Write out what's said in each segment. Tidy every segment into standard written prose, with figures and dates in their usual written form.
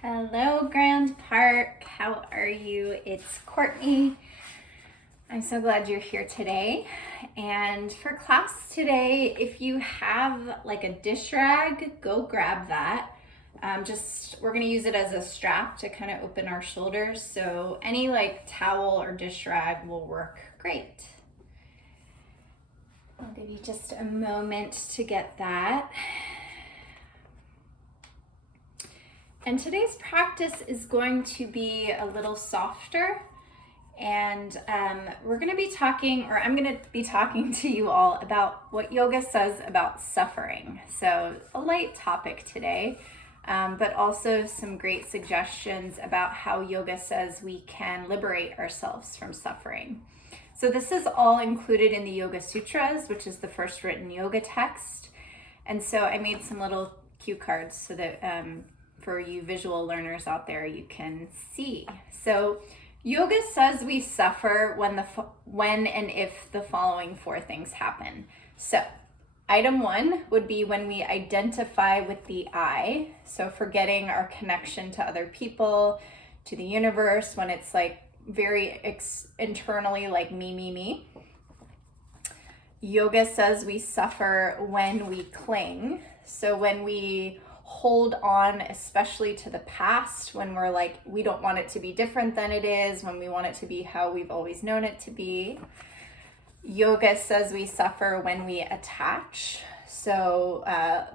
Hello, Grand Park. How are you? It's Courtney. I'm so glad you're here today. And for class today, if you have like a dish rag, go grab that. We're gonna use it as a strap to kind of open our shoulders. So any like towel or dish rag will work great. I'll give you just a moment to get that. And today's practice is going to be a little softer, and I'm going to be talking to you all about what yoga says about suffering. So a light topic today, but also some great suggestions about how yoga says we can liberate ourselves from suffering. So this is all included in the Yoga Sutras, which is the first written yoga text. And so I made some little cue cards so that for you visual learners out there, you can see. So yoga says we suffer when and if the following four things happen. So item one would be when we identify with the I. So forgetting our connection to other people, to the universe, when it's like very internally like me. Yoga says we suffer when we cling. So when we hold on, especially to the past, when we're like, we don't want it to be different than it is, when we want it to be how we've always known it to be. Yoga says we suffer when we attach. So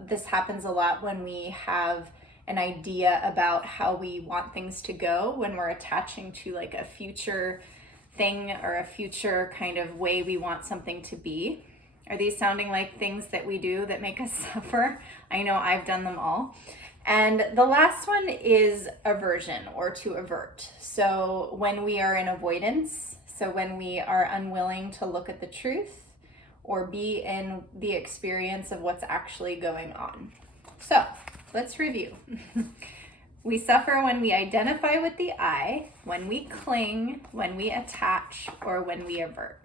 this happens a lot when we have an idea about how we want things to go, when we're attaching to like a future thing or a future kind of way we want something to be. Are these sounding like things that we do that make us suffer? I know I've done them all. And the last one is aversion, or to avert. So when we are in avoidance, so when we are unwilling to look at the truth or be in the experience of what's actually going on. So let's review. We suffer when we identify with the I, when we cling, when we attach, or when we avert.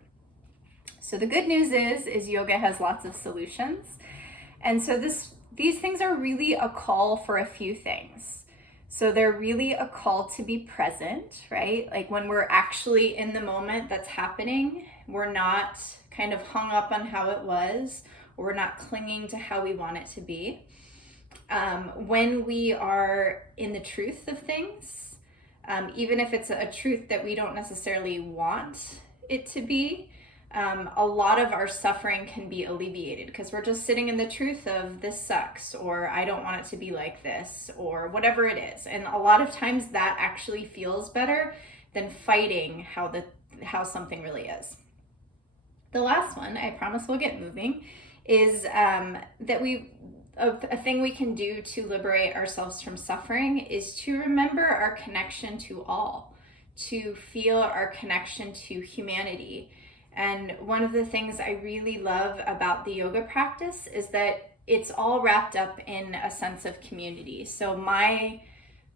So the good news is yoga has lots of solutions. And so these things are really a call for a few things. So they're really a call to be present, right? Like when we're actually in the moment that's happening, we're not kind of hung up on how it was, or we're not clinging to how we want it to be. When we are in the truth of things, even if it's a truth that we don't necessarily want it to be, a lot of our suffering can be alleviated because we're just sitting in the truth of this sucks, or I don't want it to be like this, or whatever it is. And a lot of times that actually feels better than fighting how something really is. The last one, I promise we'll get moving, is a thing we can do to liberate ourselves from suffering is to remember our connection to all, to feel our connection to humanity. And one of the things I really love about the yoga practice is that it's all wrapped up in a sense of community. So my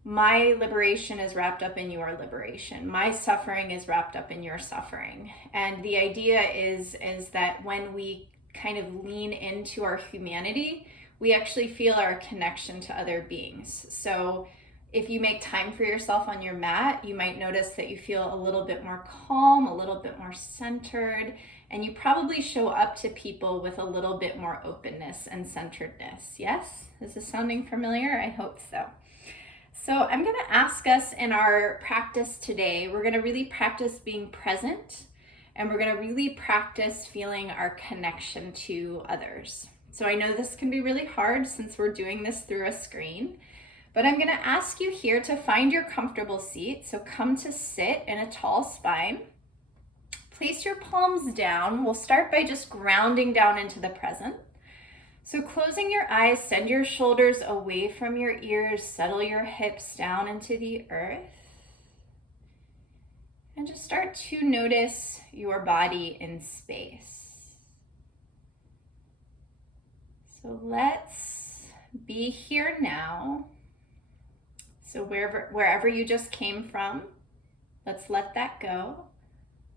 liberation is wrapped up in your liberation. My suffering is wrapped up in your suffering. And the idea is that when we kind of lean into our humanity, we actually feel our connection to other beings. So if you make time for yourself on your mat, you might notice that you feel a little bit more calm, a little bit more centered, and you probably show up to people with a little bit more openness and centeredness. Yes? Is this sounding familiar? I hope so. So I'm going to ask us in our practice today, we're going to really practice being present, and we're going to really practice feeling our connection to others. So I know this can be really hard since we're doing this through a screen, but I'm going to ask you here to find your comfortable seat. So come to sit in a tall spine. Place your palms down. We'll start by just grounding down into the present. So closing your eyes, send your shoulders away from your ears, settle your hips down into the earth. And just start to notice your body in space. So let's be here now. So wherever you just came from, let's let that go.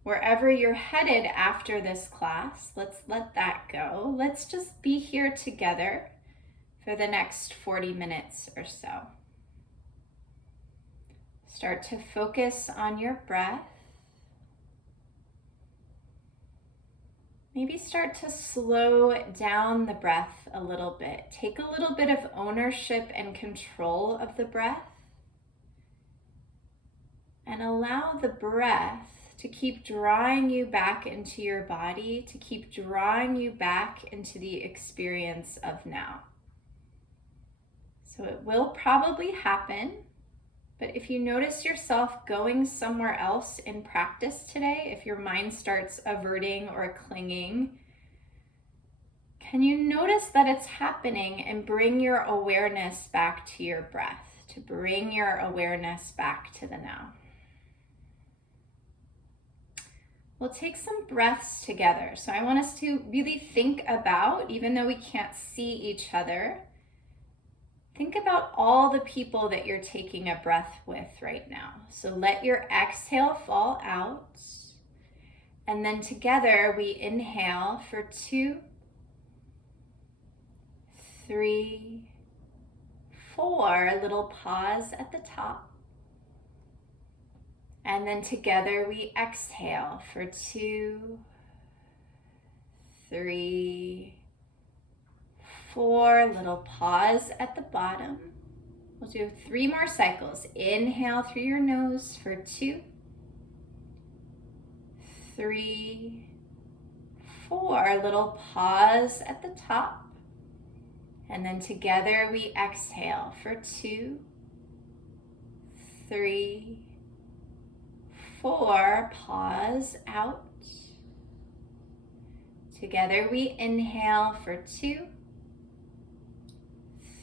Wherever you're headed after this class, let's let that go. Let's just be here together for the next 40 minutes or so. Start to focus on your breath. Maybe start to slow down the breath a little bit. Take a little bit of ownership and control of the breath. And allow the breath to keep drawing you back into your body, to keep drawing you back into the experience of now. So it will probably happen, but if you notice yourself going somewhere else in practice today, if your mind starts averting or clinging, can you notice that it's happening and bring your awareness back to your breath, to bring your awareness back to the now? We'll take some breaths together. So I want us to really think about, even though we can't see each other, think about all the people that you're taking a breath with right now. So let your exhale fall out. And then together we inhale for 2, 3, 4. A little pause at the top. And then together we exhale for 2, 3, 4. Little pause at the bottom. We'll do 3 more cycles. Inhale through your nose for 2, 3, 4. Little pause at the top. And then together we exhale for 2, 3, 4. Pause out. Together we inhale for 2,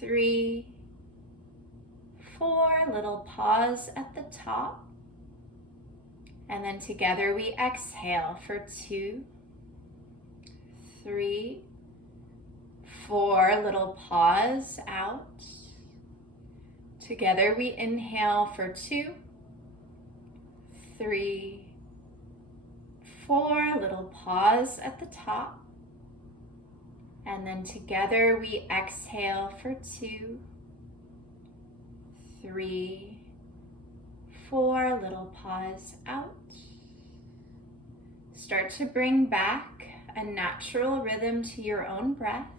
3, 4. Little pause at the top. And then together we exhale for 2, 3, 4. Little pause out. Together we inhale for 2, 3, 4. Little pause at the top. And then together we exhale for 2, 3, 4. Little pause out. Start to bring back a natural rhythm to your own breath,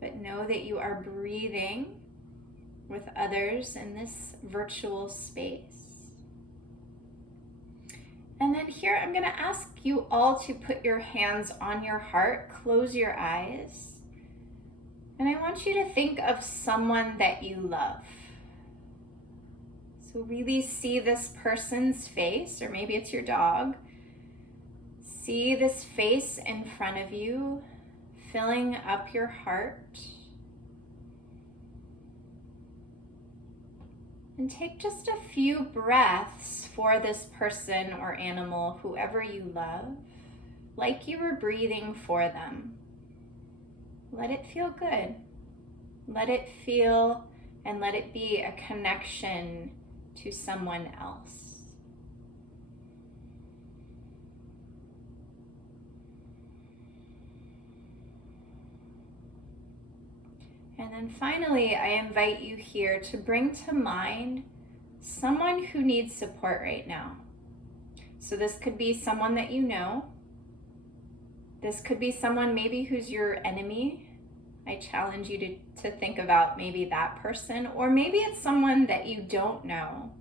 but know that you are breathing with others in this virtual space. And then here I'm going to ask you all to put your hands on your heart, close your eyes, and I want you to think of someone that you love. So really see this person's face, or maybe it's your dog. See this face in front of you, filling up your heart. And take just a few breaths for this person or animal, whoever you love, like you were breathing for them. Let it feel good. Let it feel and let it be a connection to someone else. And then finally, I invite you here to bring to mind someone who needs support right now. So this could be someone that you know. This could be someone maybe who's your enemy. I challenge you to think about maybe that person, or maybe it's someone that you don't know.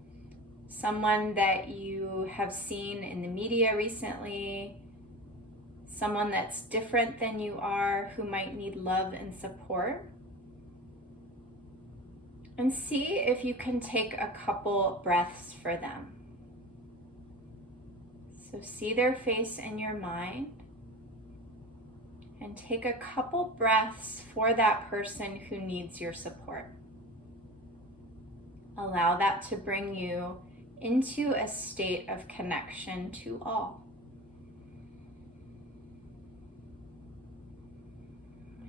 Someone that you have seen in the media recently, someone that's different than you are, who might need love and support. And see if you can take a couple breaths for them. So see their face in your mind and take a couple breaths for that person who needs your support. Allow that to bring you into a state of connection to all.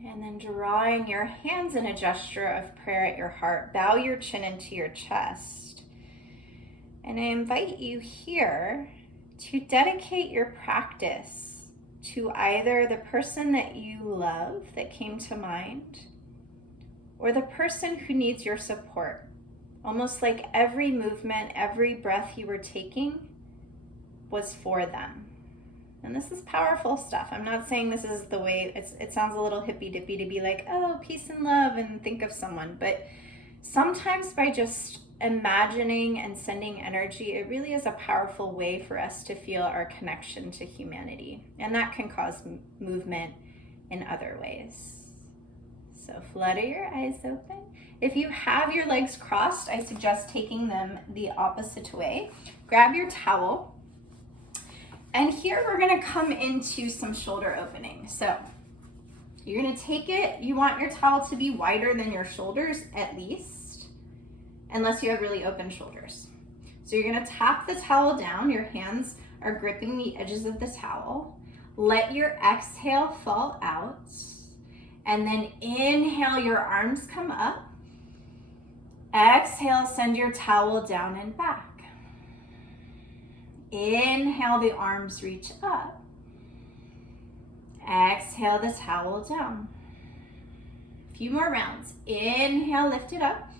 And then drawing your hands in a gesture of prayer at your heart, bow your chin into your chest. And I invite you here to dedicate your practice to either the person that you love that came to mind, or the person who needs your support. Almost like every movement, every breath you were taking was for them. And this is powerful stuff. I'm not saying this is the way, it sounds a little hippy dippy to be like, oh, peace and love and think of someone. But sometimes by just imagining and sending energy, it really is a powerful way for us to feel our connection to humanity. And that can cause movement in other ways. So flutter your eyes open. If you have your legs crossed, I suggest taking them the opposite way. Grab your towel. And here we're gonna come into some shoulder opening. So you're gonna take it, you want your towel to be wider than your shoulders at least, unless you have really open shoulders. So you're gonna tap the towel down, your hands are gripping the edges of the towel. Let your exhale fall out, and then inhale, your arms come up. Exhale, send your towel down and back. Inhale, the arms reach up. Exhale, the towel down. A few more rounds. Inhale, lift it up.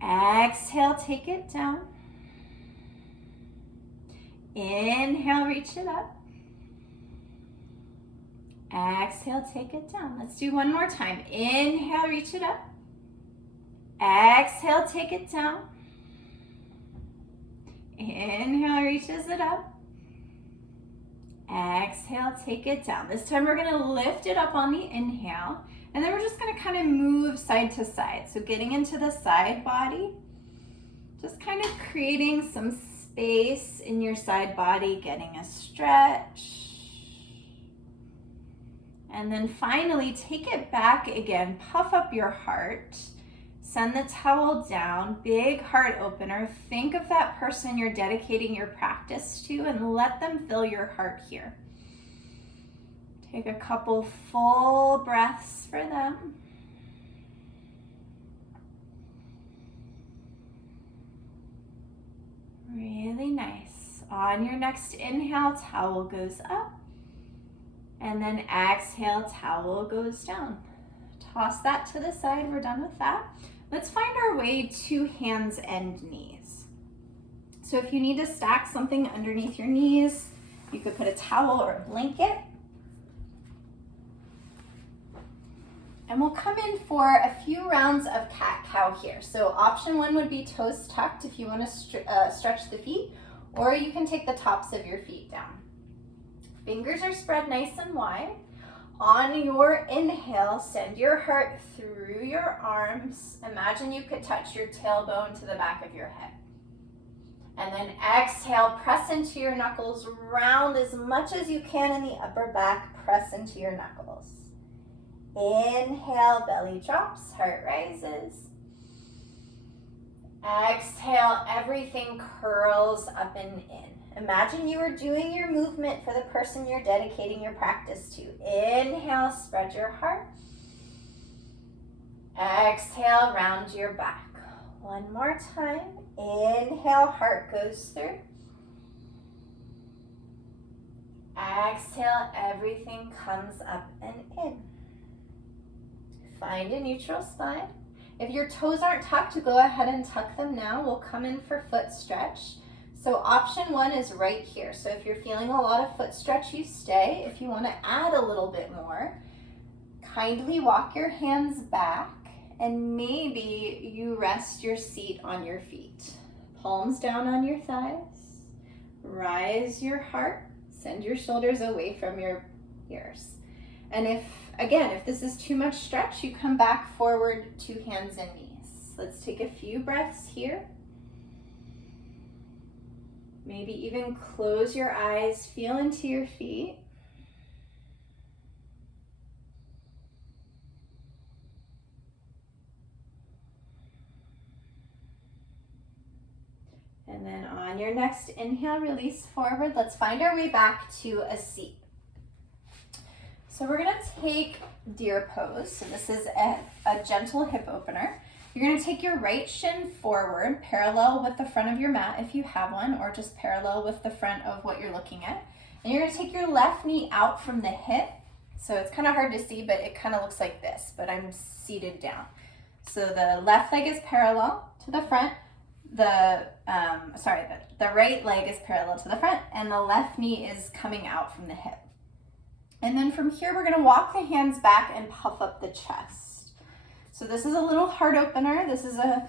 Exhale, take it down. Inhale, reach it up. Exhale, take it down. Let's do one more time. Inhale, reach it up. Exhale, take it down. Inhale, reaches it up. Exhale, take it down. This time we're gonna lift it up on the inhale, and then we're just gonna kind of move side to side. So getting into the side body, just kind of creating some space in your side body, getting a stretch. And then finally, take it back again, puff up your heart. Send the towel down, big heart opener. Think of that person you're dedicating your practice to and let them fill your heart here. Take a couple full breaths for them. Really nice. On your next inhale, towel goes up. And then exhale, towel goes down. Toss that to the side, we're done with that. Let's find our way to hands and knees. So if you need to stack something underneath your knees, you could put a towel or a blanket. And we'll come in for a few rounds of cat-cow here. So option one would be toes tucked if you want to stretch the feet, or you can take the tops of your feet down. Fingers are spread nice and wide. On your inhale, send your heart through your arms. Imagine you could touch your tailbone to the back of your head. And then exhale, press into your knuckles, round as much as you can in the upper back, press into your knuckles. Inhale, belly drops, heart rises. Exhale, everything curls up and in. Imagine you are doing your movement for the person you're dedicating your practice to. Inhale, spread your heart. Exhale, round your back. One more time. Inhale, heart goes through. Exhale, everything comes up and in. Find a neutral spine. If your toes aren't tucked, go ahead and tuck them now. We'll come in for foot stretch. So option one is right here. So if you're feeling a lot of foot stretch, you stay. If you want to add a little bit more, kindly walk your hands back and maybe you rest your seat on your feet. Palms down on your thighs. Rise your heart. Send your shoulders away from your ears. And if this is too much stretch, you come back forward to hands and knees. Let's take a few breaths here. Maybe even close your eyes, feel into your feet. And then on your next inhale, release forward. Let's find our way back to a seat. So we're gonna take deer pose. So this is a gentle hip opener. You're gonna take your right shin forward, parallel with the front of your mat if you have one, or just parallel with the front of what you're looking at. And you're gonna take your left knee out from the hip. So it's kind of hard to see, but it kind of looks like this, but I'm seated down. So the left leg is parallel to the front. The right leg is parallel to the front, and the left knee is coming out from the hip. And then from here, we're gonna walk the hands back and puff up the chest. So this is a little heart opener. This is a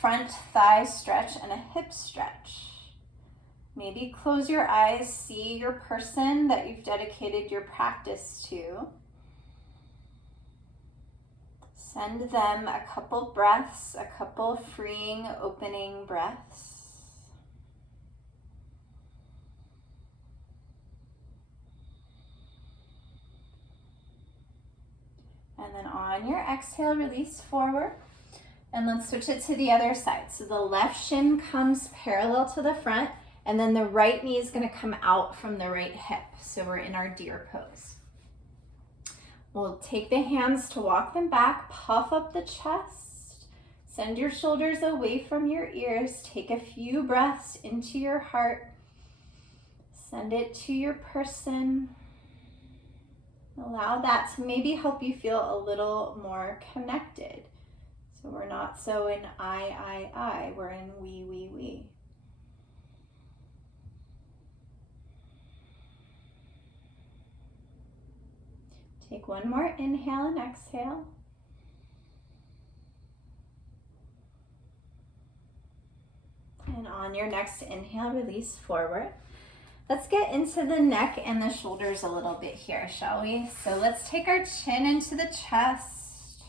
front thigh stretch and a hip stretch. Maybe close your eyes, see your person that you've dedicated your practice to. Send them a couple breaths, a couple freeing, opening breaths. And then on your exhale, release forward. And let's switch it to the other side. So the left shin comes parallel to the front, and then the right knee is gonna come out from the right hip. So we're in our deer pose. We'll take the hands to walk them back, puff up the chest, send your shoulders away from your ears, take a few breaths into your heart, send it to your person. Allow that to maybe help you feel a little more connected. So we're not so in I, we're in we. Take one more inhale and exhale. And on your next inhale, release forward. Let's get into the neck and the shoulders a little bit here, shall we? So let's take our chin into the chest.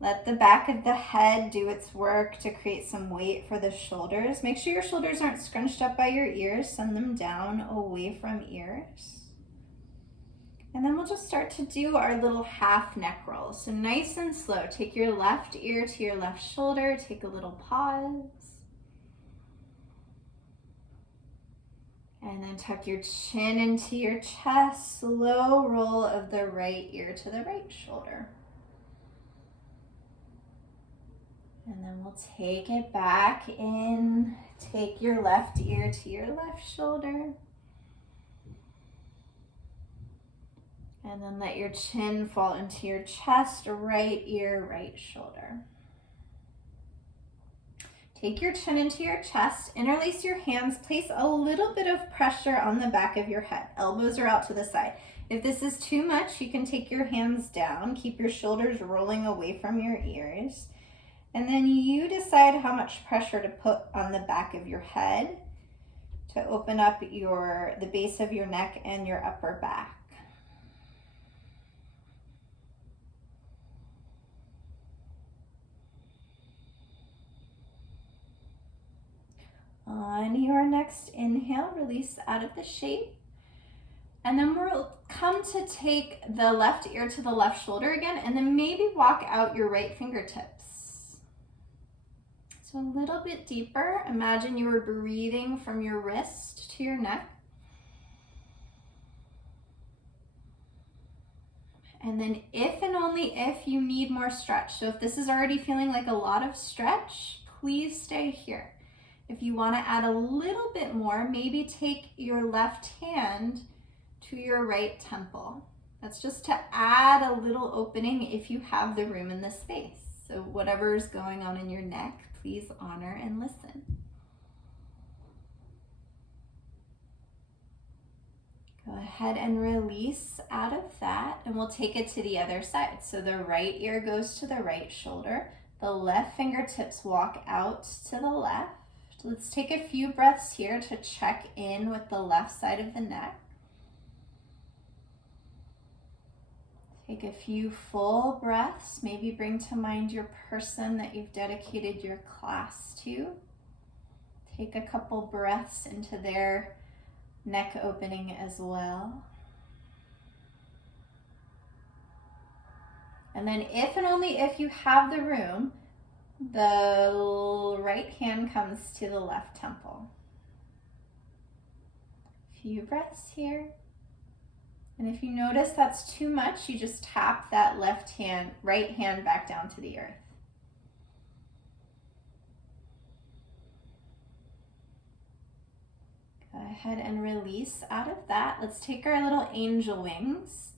Let the back of the head do its work to create some weight for the shoulders. Make sure your shoulders aren't scrunched up by your ears. Send them down away from ears. And then we'll just start to do our little half neck roll. So nice and slow. Take your left ear to your left shoulder. Take a little pause. And then tuck your chin into your chest. Slow roll of the right ear to the right shoulder. And then we'll take it back in. Take your left ear to your left shoulder. And then let your chin fall into your chest, right ear, right shoulder. Take your chin into your chest, interlace your hands, place a little bit of pressure on the back of your head. Elbows are out to the side. If this is too much, you can take your hands down, keep your shoulders rolling away from your ears. And then you decide how much pressure to put on the back of your head to open up the base of your neck and your upper back. On your next inhale, release out of the shape. And then we'll come to take the left ear to the left shoulder again, and then maybe walk out your right fingertips. So a little bit deeper. Imagine you were breathing from your wrist to your neck. And then if and only if you need more stretch. So if this is already feeling like a lot of stretch, please stay here. If you want to add a little bit more, maybe take your left hand to your right temple. That's just to add a little opening if you have the room and the space. So whatever is going on in your neck, please honor and listen. Go ahead and release out of that, and we'll take it to the other side. So the right ear goes to the right shoulder. The left fingertips walk out to the left. Let's take a few breaths here to check in with the left side of the neck. Take a few full breaths. Maybe bring to mind your person that you've dedicated your class to. Take a couple breaths into their neck opening as well. And then if and only if you have the room, the right hand comes to the left temple. Few breaths here. And if you notice that's too much, you just tap that right hand back down to the earth. Go ahead and release out of that. Let's take our little angel wings.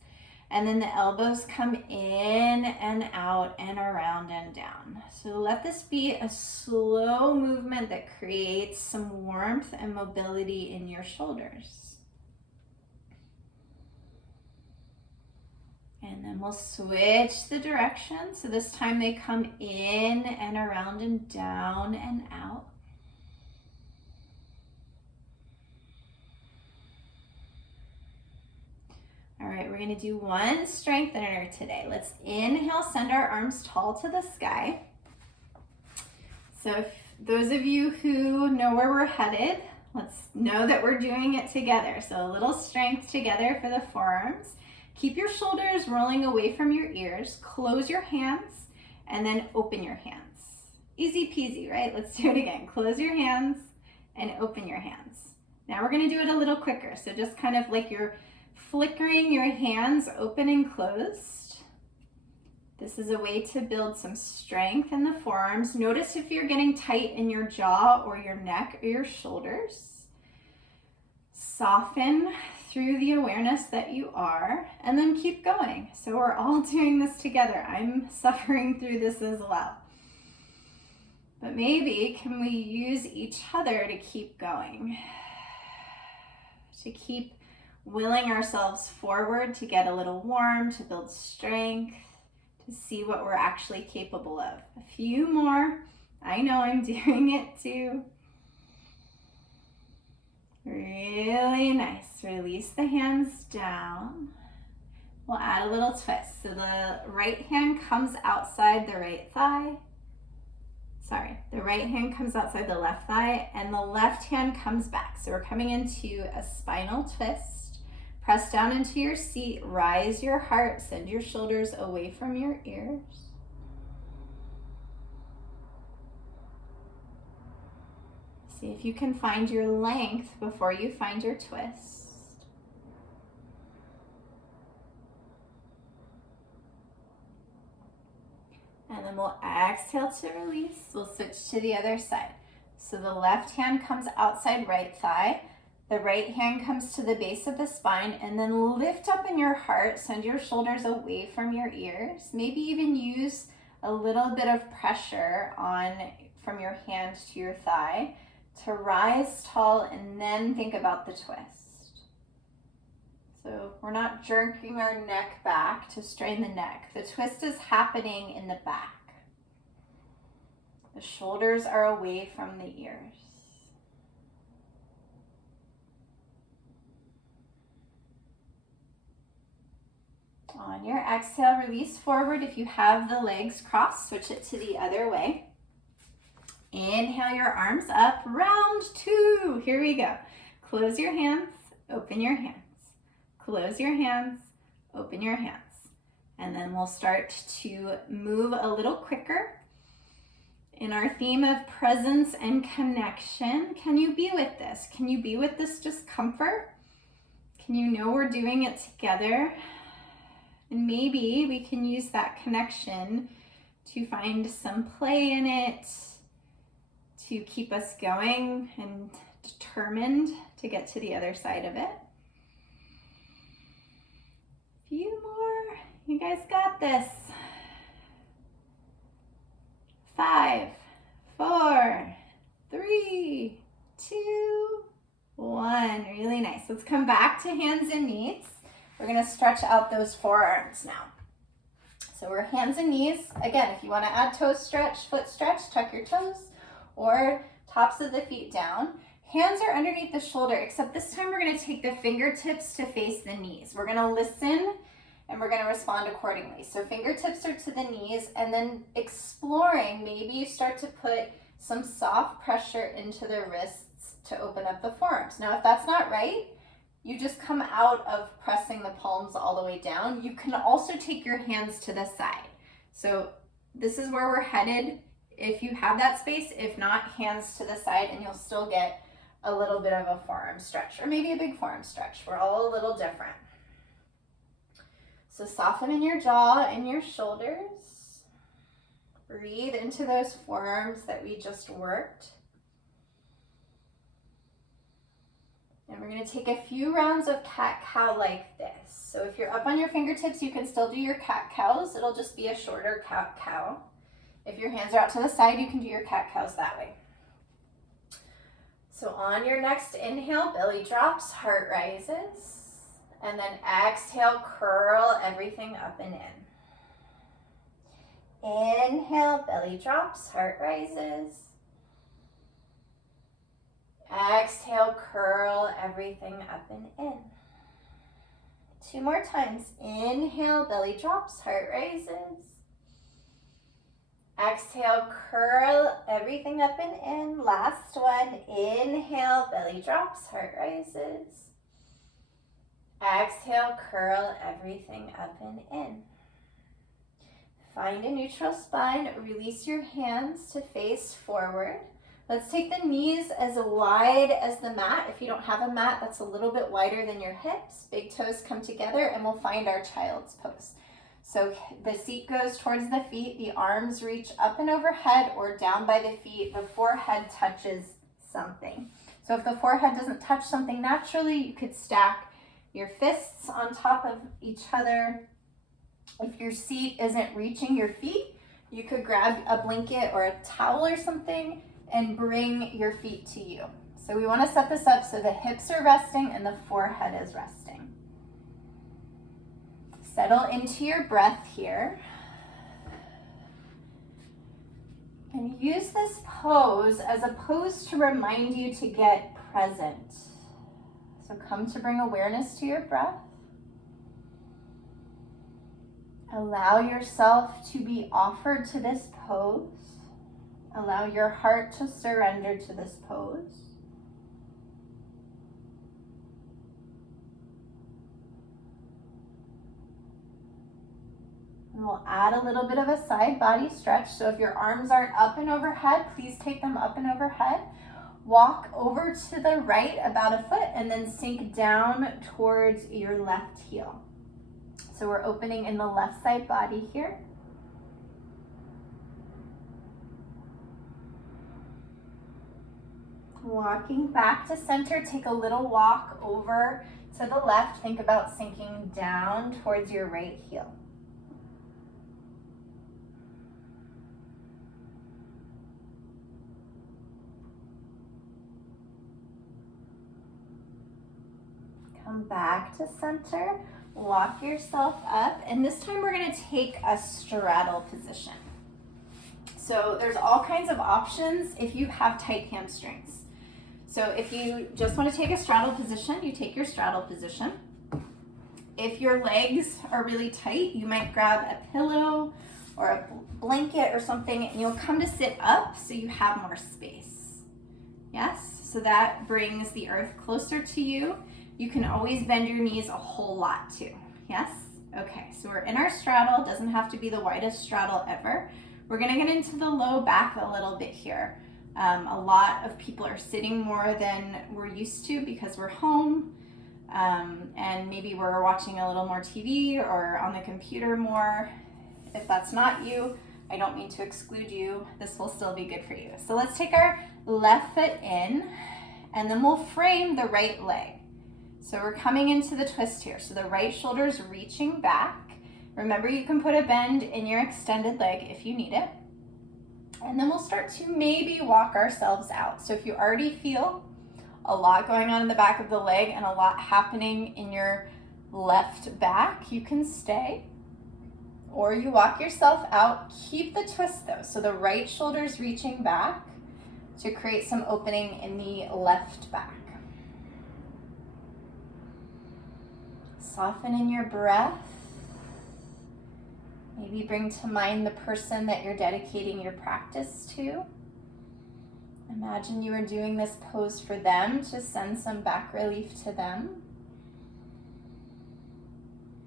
And then the elbows come in and out and around and down. So let this be a slow movement that creates some warmth and mobility in your shoulders. And then we'll switch the direction. So this time they come in and around and down and out. All right, we're gonna do one strengthener today. Let's inhale, send our arms tall to the sky. So if those of you who know where we're headed, let's know that we're doing it together. So a little strength together for the forearms. Keep your shoulders rolling away from your ears. Close your hands and then open your hands. Easy peasy, right? Let's do it again. Close your hands and open your hands. Now we're gonna do it a little quicker. So just kind of like you're flickering your hands open and closed. This is a way to build some strength in the forearms. Notice if you're getting tight in your jaw or your neck or your shoulders. Soften through the awareness that you are, and then keep going. So we're all doing this together. I'm suffering through this as well. But maybe can we use each other to keep going? To keep willing ourselves forward, to get a little warm, to build strength, to see what we're actually capable of. A few more. I know I'm doing it too. Really nice. Release the hands down. We'll add a little twist. So the right hand comes outside the right thigh. Sorry, the right hand comes outside the left thigh and the left hand comes back. So we're coming into a spinal twist. Press down into your seat, rise your heart, send your shoulders away from your ears. See if you can find your length before you find your twist. And then we'll exhale to release. We'll switch to the other side. So the left hand comes outside right thigh. The right hand comes to the base of the spine, and then lift up in your heart. Send your shoulders away from your ears. Maybe even use a little bit of pressure from your hand to your thigh to rise tall, and then think about the twist. So we're not jerking our neck back to strain the neck. The twist is happening in the back. The shoulders are away from the ears. On your exhale, release forward. If you have the legs crossed, switch it to the other way. Inhale your arms up, round two. Here we go. Close your hands, open your hands. Close your hands, open your hands. And then we'll start to move a little quicker. In our theme of presence and connection, can you be with this? Can you be with this discomfort? Can you know we're doing it together? And maybe we can use that connection to find some play in it, to keep us going and determined to get to the other side of it. A few more. You guys got this. 5, 4, 3, 2, 1. Really nice. Let's come back to hands and knees. We're going to stretch out those forearms now. So we're hands and knees. Again, if you want to add toe stretch, foot stretch, tuck your toes or tops of the feet down. Hands are underneath the shoulder, except this time we're going to take the fingertips to face the knees. We're going to listen and we're going to respond accordingly. So fingertips are to the knees, and then exploring, maybe you start to put some soft pressure into the wrists to open up the forearms. Now, if that's not right, you just come out of pressing the palms all the way down. You can also take your hands to the side. So this is where we're headed. If you have that space, if not, hands to the side, and you'll still get a little bit of a forearm stretch, or maybe a big forearm stretch. We're all a little different. So soften in your jaw and your shoulders. Breathe into those forearms that we just worked. And we're going to take a few rounds of cat-cow like this. So if you're up on your fingertips, you can still do your cat-cows. It'll just be a shorter cat-cow. If your hands are out to the side, you can do your cat-cows that way. So on your next inhale, belly drops, heart rises. And then exhale, curl everything up and in. Inhale, belly drops, heart rises. Exhale, curl everything up and in. 2 more times. Inhale, belly drops, heart rises. Exhale, curl everything up and in. Last one. Inhale, belly drops, heart rises. Exhale, curl everything up and in. Find a neutral spine. Release your hands to face forward. Let's take the knees as wide as the mat. If you don't have a mat, that's a little bit wider than your hips. Big toes come together and we'll find our child's pose. So the seat goes towards the feet, the arms reach up and overhead or down by the feet, the forehead touches something. So if the forehead doesn't touch something naturally, you could stack your fists on top of each other. If your seat isn't reaching your feet, you could grab a blanket or a towel or something and bring your feet to you. So we want to set this up so the hips are resting and the forehead is resting. Settle into your breath here. And use this pose as a pose to remind you to get present. So come to bring awareness to your breath. Allow yourself to be offered to this pose. Allow your heart to surrender to this pose. And we'll add a little bit of a side body stretch. So if your arms aren't up and overhead, please take them up and overhead. Walk over to the right about a foot and then sink down towards your left heel. So we're opening in the left side body here. Walking back to center, take a little walk over to the left. Think about sinking down towards your right heel. Come back to center, walk yourself up, and this time we're going to take a straddle position. So there's all kinds of options if you have tight hamstrings. So if you just want to take a straddle position, you take your straddle position. If your legs are really tight, you might grab a pillow or a blanket or something, and you'll come to sit up so you have more space. Yes, so that brings the earth closer to you. You can always bend your knees a whole lot too. Yes? Okay, so we're in our straddle. Doesn't have to be the widest straddle ever. We're gonna get into the low back a little bit here. A lot of people are sitting more than we're used to because we're home, and maybe we're watching a little more TV or on the computer more. If that's not you, I don't mean to exclude you. This will still be good for you. So let's take our left foot in, and then we'll frame the right leg. So we're coming into the twist here. So the right shoulder's reaching back. Remember, you can put a bend in your extended leg if you need it. And then we'll start to maybe walk ourselves out. So if you already feel a lot going on in the back of the leg and a lot happening in your left back, you can stay. Or you walk yourself out. Keep the twist though. So the right shoulder's reaching back to create some opening in the left back. Soften in your breath. Maybe bring to mind the person that you're dedicating your practice to. Imagine you are doing this pose for them to send some back relief to them.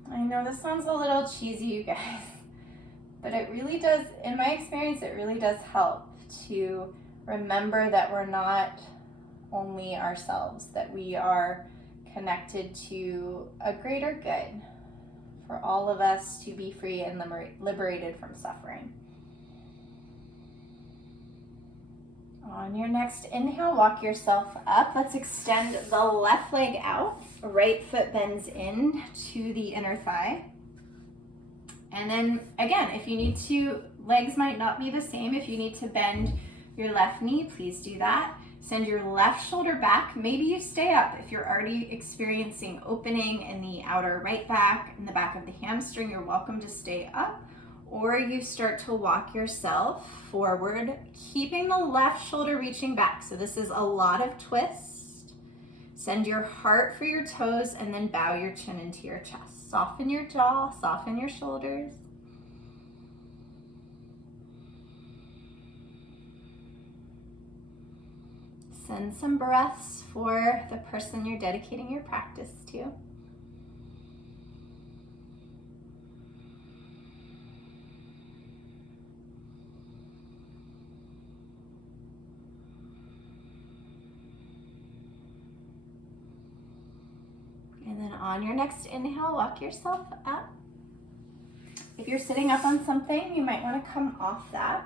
I know this sounds a little cheesy, you guys, but it really does, in my experience, it really does help to remember that we're not only ourselves, that we are connected to a greater good. For all of us to be free and liberated from suffering. On your next inhale, walk yourself up. Let's extend the left leg out. Right foot bends in to the inner thigh. And then again, if you need to, legs might not be the same. If you need to bend your left knee, please do that. Send your left shoulder back. Maybe you stay up if you're already experiencing opening in the outer right back, in the back of the hamstring, you're welcome to stay up. Or you start to walk yourself forward, keeping the left shoulder reaching back. So this is a lot of twist. Send your heart for your toes and then bow your chin into your chest. Soften your jaw, soften your shoulders. Send some breaths for the person you're dedicating your practice to. And then on your next inhale, walk yourself up. If you're sitting up on something, you might want to come off that.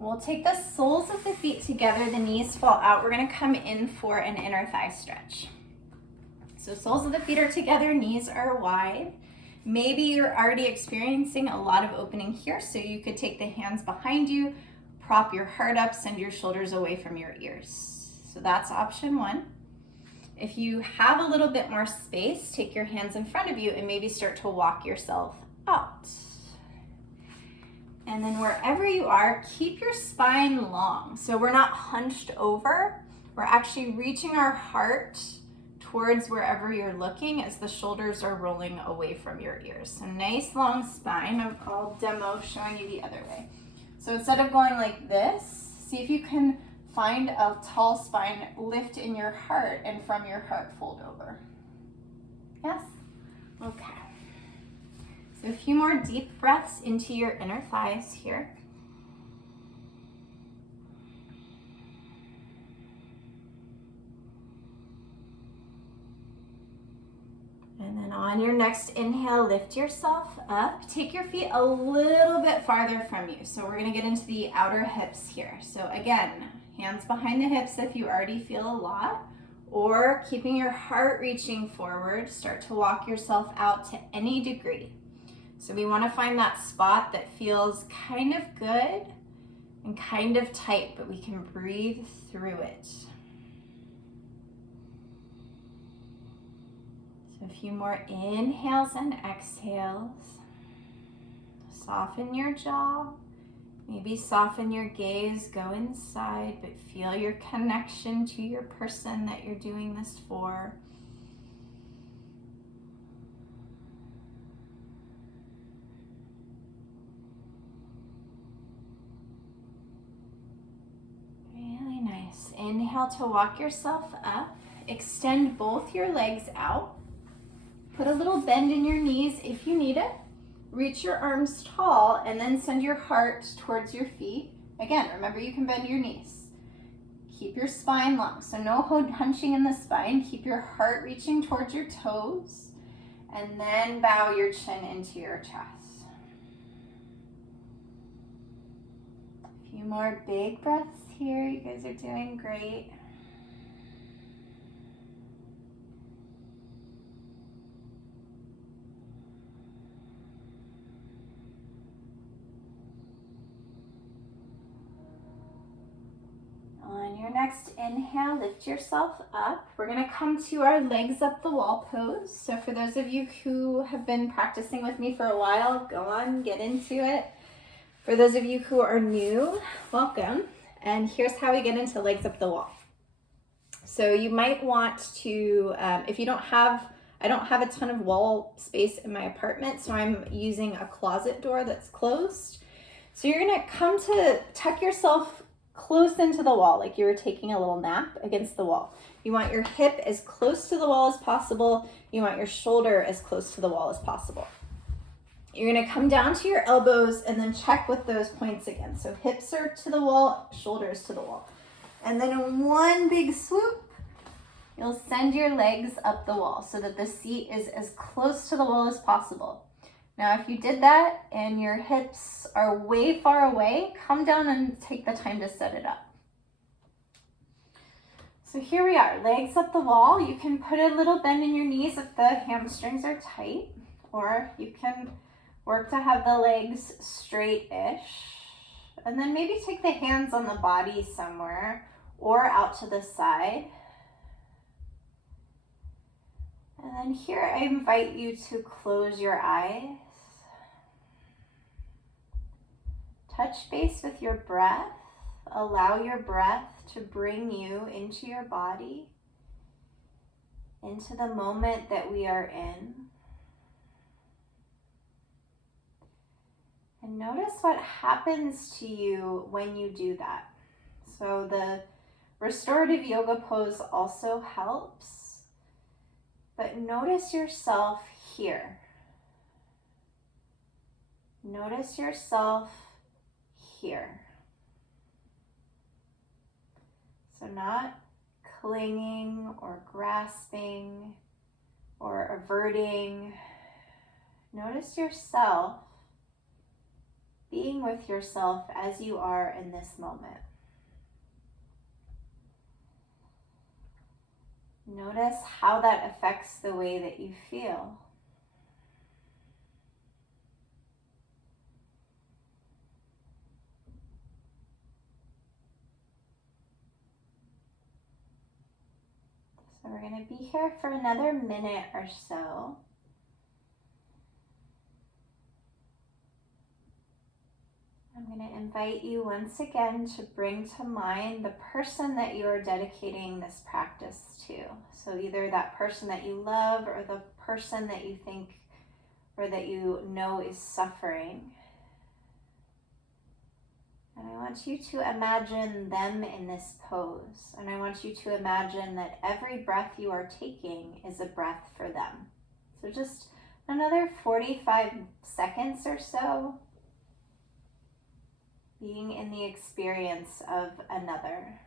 We'll take the soles of the feet together, the knees fall out. We're going to come in for an inner thigh stretch. So soles of the feet are together, knees are wide. Maybe you're already experiencing a lot of opening here, so you could take the hands behind you, prop your heart up, send your shoulders away from your ears. So that's option one. If you have a little bit more space, take your hands in front of you and maybe start to walk yourself out. And then wherever you are, keep your spine long. So we're not hunched over. We're actually reaching our heart towards wherever you're looking as the shoulders are rolling away from your ears. So nice long spine. I would call demo showing you the other way. So instead of going like this, see if you can find a tall spine, lift in your heart, and from your heart fold over. Yes? Okay. So a few more deep breaths into your inner thighs here. And then on your next inhale, lift yourself up. Take your feet a little bit farther from you. So we're gonna get into the outer hips here. So again, hands behind the hips if you already feel a lot, or keeping your heart reaching forward, start to walk yourself out to any degree. So we want to find that spot that feels kind of good and kind of tight, but we can breathe through it. So a few more inhales and exhales. Soften your jaw. Maybe soften your gaze, go inside, but feel your connection to your person that you're doing this for. Really nice. Inhale to walk yourself up. Extend both your legs out. Put a little bend in your knees if you need it. Reach your arms tall and then send your heart towards your feet. Again, remember you can bend your knees. Keep your spine long, so no hunching in the spine. Keep your heart reaching towards your toes and then bow your chin into your chest. A few more big breaths here. You guys are doing great. On your next inhale, lift yourself up. We're going to come to our legs up the wall pose. So for those of you who have been practicing with me for a while, go on, get into it. For those of you who are new, welcome. And here's how we get into legs up the wall. So you might want to, if you don't have, I don't have a ton of wall space in my apartment, so I'm using a closet door that's closed. So you're going to come to tuck yourself close into the wall, like you were taking a little nap against the wall. You want your hip as close to the wall as possible. You want your shoulder as close to the wall as possible. You're gonna come down to your elbows and then check with those points again. So hips are to the wall, shoulders to the wall. And then in one big swoop, you'll send your legs up the wall so that the seat is as close to the wall as possible. Now, if you did that and your hips are way far away, come down and take the time to set it up. So here we are, legs up the wall. You can put a little bend in your knees if the hamstrings are tight, or you can work to have the legs straight-ish. And then maybe take the hands on the body somewhere or out to the side. And then here I invite you to close your eyes. Touch base with your breath. Allow your breath to bring you into your body, into the moment that we are in. And notice what happens to you when you do that. So the restorative yoga pose also helps, but notice yourself here. Notice yourself here. So not clinging or grasping or averting. Notice yourself being with yourself as you are in this moment. Notice how that affects the way that you feel. So we're going to be here for another minute or so. I'm going to invite you once again to bring to mind the person that you are dedicating this practice to. So either that person that you love or the person that you think or that you know is suffering. And I want you to imagine them in this pose. And I want you to imagine that every breath you are taking is a breath for them. So just another 45 seconds or so, being in the experience of another.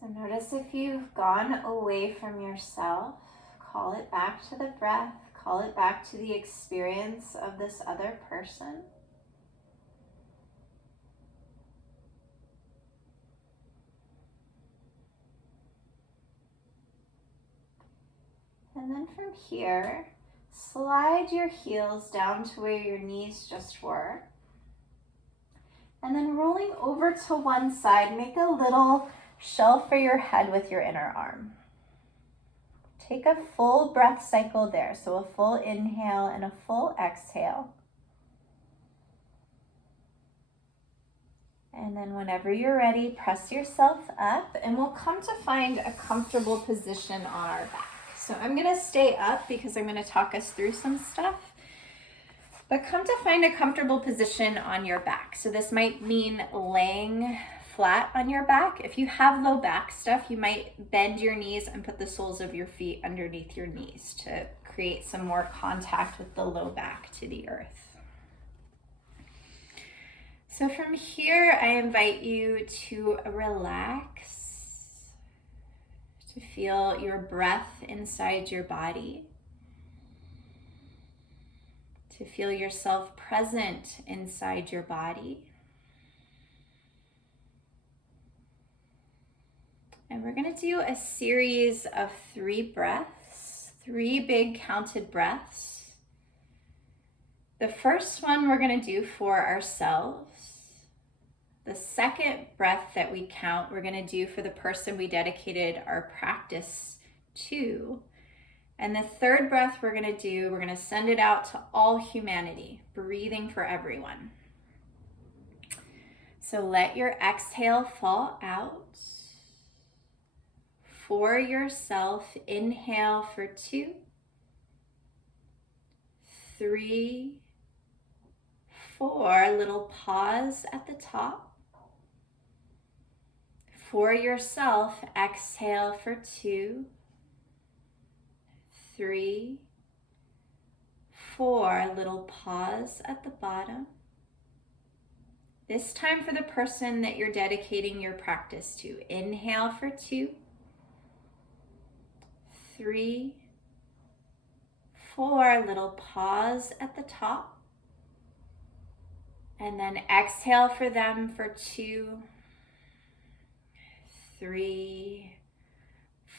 So notice if you've gone away from yourself, call it back to the breath, call it back to the experience of this other person. And then from here, slide your heels down to where your knees just were. And then rolling over to one side, make a little shell for your head with your inner arm. Take a full breath cycle there. So a full inhale and a full exhale. And then whenever you're ready, press yourself up and we'll come to find a comfortable position on our back. So I'm gonna stay up because I'm gonna talk us through some stuff. But come to find a comfortable position on your back. So this might mean laying flat on your back. If you have low back stuff, you might bend your knees and put the soles of your feet underneath your knees to create some more contact with the low back to the earth. So from here, I invite you to relax, to feel your breath inside your body, to feel yourself present inside your body. And we're gonna do a series of 3 breaths, 3 big counted breaths. The first one we're gonna do for ourselves. The second breath that we count, we're gonna do for the person we dedicated our practice to. And the third breath we're gonna send it out to all humanity, breathing for everyone. So let your exhale fall out. For yourself, inhale for 2, 3, 4, little pause at the top. For yourself, exhale for 2, 3, 4, little pause at the bottom. This time for the person that you're dedicating your practice to. Inhale for 2, 3, 4, little pause at the top. And then exhale for them for 2, 3,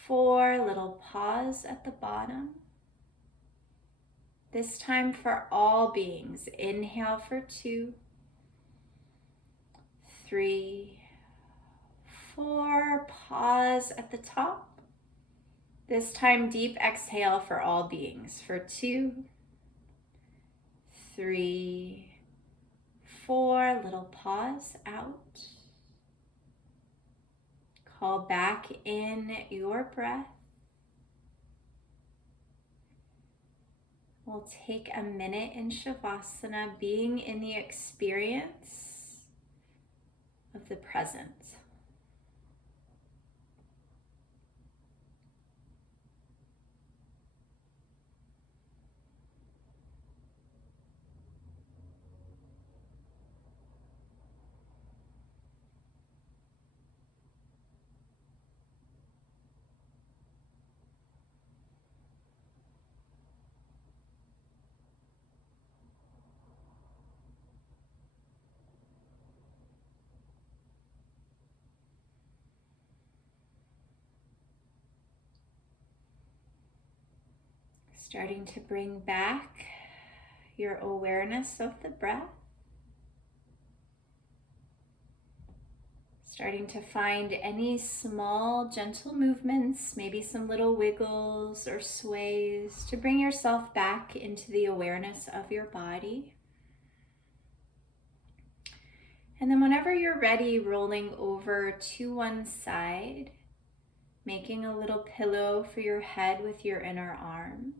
4, little pause at the bottom. This time for all beings. Inhale for 2, 3, 4, pause at the top. This time deep exhale for all beings for 2, 3, 4, little pause out. Call back in your breath. We'll take a minute in Shavasana, being in the experience of the present. Starting to bring back your awareness of the breath. Starting to find any small, gentle movements, maybe some little wiggles or sways to bring yourself back into the awareness of your body. And then whenever you're ready, rolling over to one side, making a little pillow for your head with your inner arm.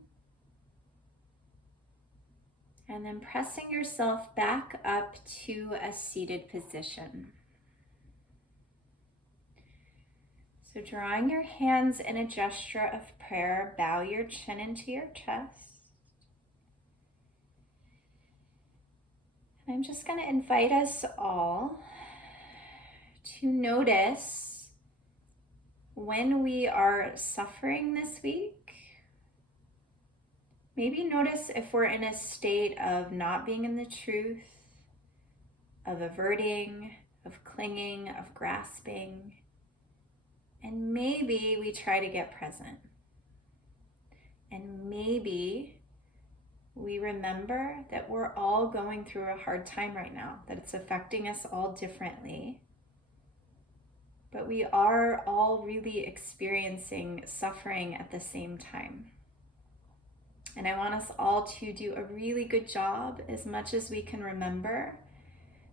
And then pressing yourself back up to a seated position. So drawing your hands in a gesture of prayer, bow your chin into your chest. And I'm just going to invite us all to notice when we are suffering this week. Maybe notice if we're in a state of not being in the truth, of averting, of clinging, of grasping. And maybe we try to get present. And maybe we remember that we're all going through a hard time right now, that it's affecting us all differently. But we are all really experiencing suffering at the same time. And I want us all to do a really good job, as much as we can remember,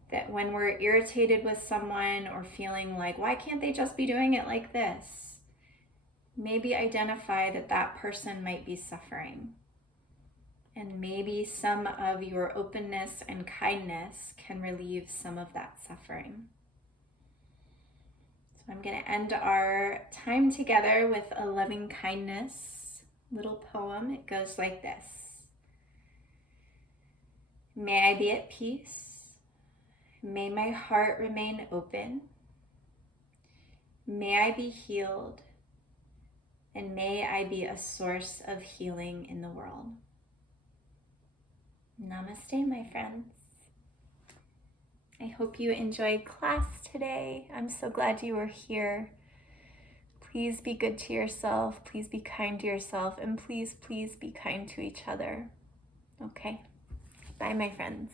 that when we're irritated with someone or feeling like, why can't they just be doing it like this? Maybe identify that that person might be suffering. And maybe some of your openness and kindness can relieve some of that suffering. So I'm going to end our time together with a loving kindness little poem. It goes like this. May I be at peace. May my heart remain open. May I be healed. And may I be a source of healing in the world. Namaste, my friends. I hope you enjoyed class today. I'm so glad you were here. Please be good to yourself. Please be kind to yourself. And please, please be kind to each other. Okay. Bye, my friends.